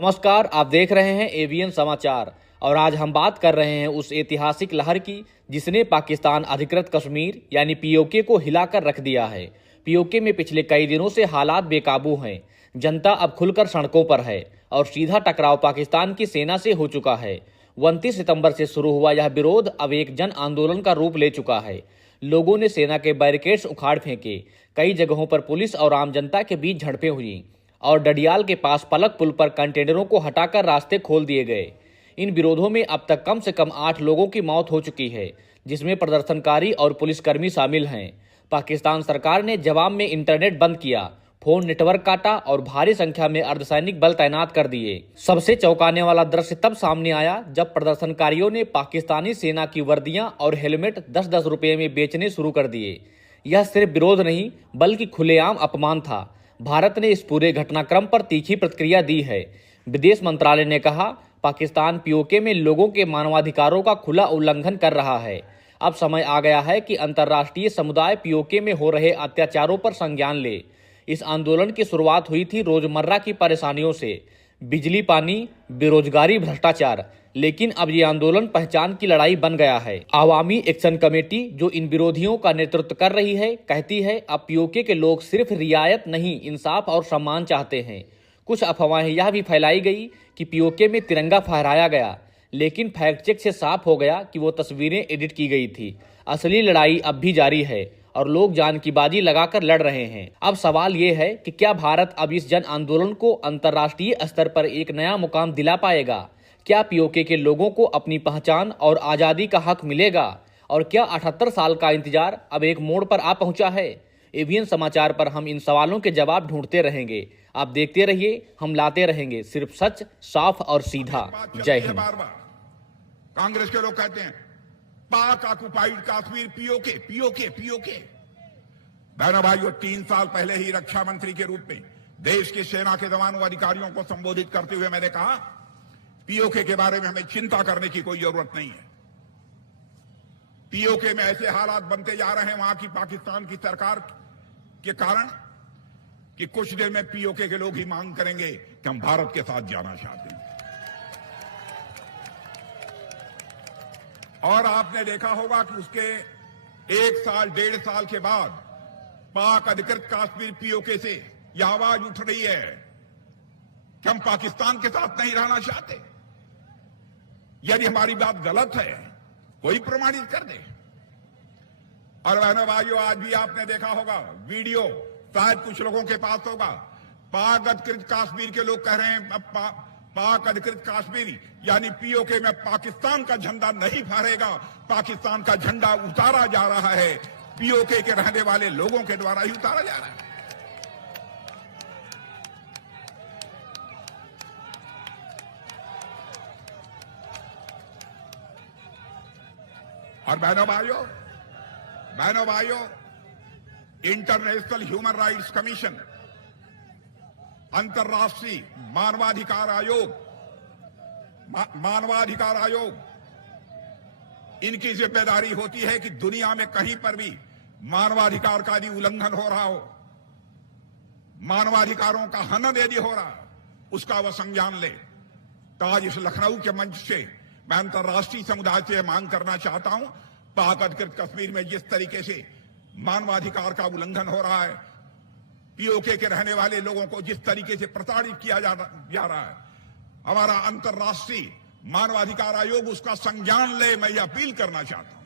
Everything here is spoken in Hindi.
नमस्कार, आप देख रहे हैं एवीएन समाचार और आज हम बात कर रहे हैं उस ऐतिहासिक लहर की जिसने पाकिस्तान अधिकृत कश्मीर यानी पीओके को हिलाकर रख दिया है। पीओके में पिछले कई दिनों से हालात बेकाबू हैं। जनता अब खुलकर सड़कों पर है और सीधा टकराव पाकिस्तान की सेना से हो चुका है। 29 सितंबर से शुरू हुआ यह विरोध अब एक जन आंदोलन का रूप ले चुका है। लोगों ने सेना के बैरिकेड्स उखाड़ फेंके। कई जगहों पर पुलिस और आम जनता के बीच झड़पें हुई और डडियाल के पास पलक पुल पर कंटेनरों को हटाकर रास्ते खोल दिए गए। इन विरोधों में अब तक कम से कम 8 लोगों की मौत हो चुकी है, जिसमें प्रदर्शनकारी और पुलिसकर्मी शामिल हैं। पाकिस्तान सरकार ने जवाब में इंटरनेट बंद किया, फोन नेटवर्क काटा और भारी संख्या में अर्धसैनिक बल तैनात कर दिए। सबसे चौंकाने वाला दृश्य तब सामने आया जब प्रदर्शनकारियों ने पाकिस्तानी सेना की वर्दियां और हेलमेट 10-10 रुपये में बेचने शुरू कर दिए। यह सिर्फ विरोध नहीं बल्कि खुलेआम अपमान था। भारत ने इस पूरे घटनाक्रम पर तीखी प्रतिक्रिया दी है। विदेश मंत्रालय ने कहा, पाकिस्तान पीओके में लोगों के मानवाधिकारों का खुला उल्लंघन कर रहा है। अब समय आ गया है कि अंतर्राष्ट्रीय समुदाय पीओके में हो रहे अत्याचारों पर संज्ञान ले। इस आंदोलन की शुरुआत हुई थी रोजमर्रा की परेशानियों से, बिजली, पानी, बेरोजगारी, भ्रष्टाचार, लेकिन अब ये आंदोलन पहचान की लड़ाई बन गया है। आवामी एक्शन कमेटी जो इन विरोधियों का नेतृत्व कर रही है, कहती है अब पीओके के लोग सिर्फ रियायत नहीं, इंसाफ और सम्मान चाहते हैं। कुछ अफवाहें यह भी फैलाई गई कि पीओके में तिरंगा फहराया गया, लेकिन फैक्ट चेक से साफ हो गया कि वो तस्वीरें एडिट की गई थी। असली लड़ाई अब भी जारी है और लोग जान की बाजी लगाकर लड़ रहे हैं। अब सवाल ये है कि क्या भारत अब इस जन आंदोलन को अंतर्राष्ट्रीय स्तर पर एक नया मुकाम दिला पाएगा? क्या पीओके के लोगों को अपनी पहचान और आजादी का हक मिलेगा? और क्या 78 साल का इंतजार अब एक मोड़ पर आ पहुंचा है? एवीएन समाचार पर हम इन सवालों के जवाब ढूंढते रहेंगे। आप देखते रहिए, हम लाते रहेंगे सिर्फ सच, साफ और सीधा। जय हिंद। कांग्रेस के लोग कहते हैं पाक occupied Kashmir PoK PoK PoK. बहनों भाइयों, 3 साल पहले ही रक्षा मंत्री के रूप में देश की सेना के जवानों अधिकारियों को संबोधित करते हुए मैंने कहा, पीओके के बारे में हमें चिंता करने की कोई जरूरत नहीं है। पीओके में ऐसे हालात बनते जा रहे हैं वहां की पाकिस्तान की सरकार के कारण कि कुछ देर में पीओके के लोग ही मांग करेंगे कि हम भारत के साथ जाना चाहते हैं। और आपने देखा होगा कि उसके 1 साल 1.5 साल के बाद पाक अधिकृत कश्मीर पीओके से यह आवाज उठ रही है कि हम पाकिस्तान के साथ नहीं रहना चाहते। यदि हमारी बात गलत है, कोई प्रमाणित कर दे। और बहनों भाइयों, आज भी आपने देखा होगा वीडियो, शायद कुछ लोगों के पास होगा, पाक अधिकृत कश्मीर के लोग कह रहे हैं अब पाक अधिकृत कश्मीर यानी पीओके में पाकिस्तान का झंडा नहीं फहरेगा, पाकिस्तान का झंडा उतारा जा रहा है, पीओके के रहने वाले लोगों के द्वारा ही उतारा जा रहा है। और बहनों भाइयों, इंटरनेशनल ह्यूमन राइट्स कमीशन, अंतर्राष्ट्रीय मानवाधिकार आयोग, इनकी जिम्मेदारी होती है कि दुनिया में कहीं पर भी मानवाधिकार का यदि उल्लंघन हो रहा हो, मानवाधिकारों का हनन यदि हो रहा है, उसका वह संज्ञान ले। तो आज इस लखनऊ के मंच से मैं अंतर्राष्ट्रीय समुदाय से मांग करना चाहता हूं, पाक अधिकृत कश्मीर में जिस तरीके से मानवाधिकार का उल्लंघन हो रहा है, पीओके के रहने वाले लोगों को जिस तरीके से प्रताड़ित किया जा रहा है, हमारा अंतर्राष्ट्रीय मानवाधिकार आयोग उसका संज्ञान ले, मैं यह अपील करना चाहता हूं।